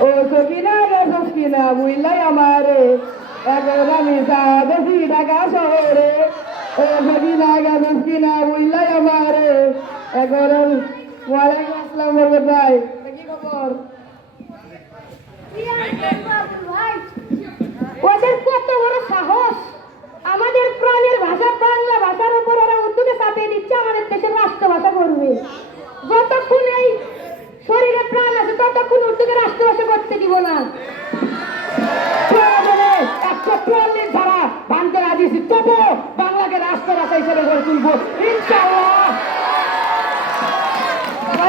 ও সকিনা রে সকিনা বুঝলাই আমারে এখন আমি সাদেশি ঢাকা শহরে ও সকিনা গে সকিনা বুঝলাই আমারে এখন ওয়ালাইকুম আসসালাম ভাই কি খবর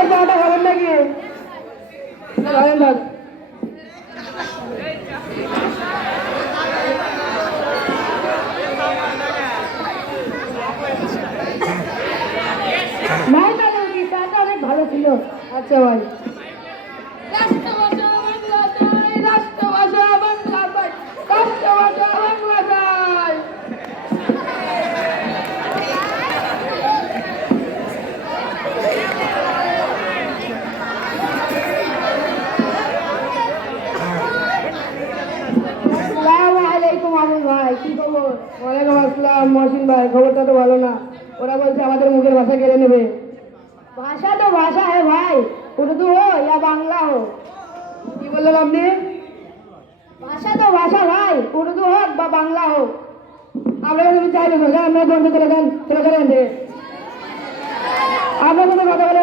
ভাই পাটা হবেন নাকি? ভালো ছিল। আচ্ছা ভাই। ওয়ালাইকুম আসসালাম, মহসিন ভাই, খবরটা তো ভালো না। ওরা বলছে আমাদের মুখের ভাষা কেড়ে নেবে। ভাষা তো ভাষা হ্যাঁ ভাই, উর্দু হো ইয়া বাংলা হো। কি বললেন আপনি? ভাষা তো ভাষা ভাই, উর্দু হোক বা বাংলা হোক। আমরা যদি না আপনার বন্ধু চলে যান, চলে যাবেন আপনার সাথে কথা বলে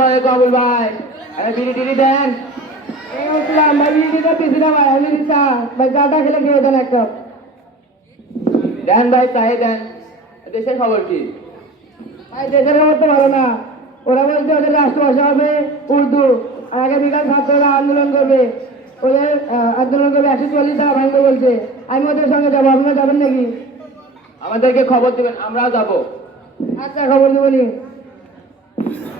হবে আসসালামু ভাই। আরে বিড়ি টিড়ি দেন। এই ভাই বিড়ি টিড়ি পিছি না ভাই আমি চা ভাই চাটা খেলে খেয়ে দেন এক কাপ। দেন ভাই চাই দেন। দেশের খবর কি? ভাই দেশের খবর তো ভালো না। ওরা বলছে ওদের রাষ্ট্রভাষা হবে উর্দু। আগামীকাল ছাত্ররা আন্দোলন করবে। ওদের আন্দোলন করবে একশো চল্লিশ টাকা ভাঙবে বলছে। আমি ওদের সঙ্গে যাব আপনারা যাবেন নাকি? আমাদেরকে খবর দেবেন আমরাও যাব। আচ্ছা খবর দেবো নি রাষ্ট্রভাষা বাংলা চাই রাষ্ট্রভাষা বাংলা চাই একুশে ফেব্রুয়ারি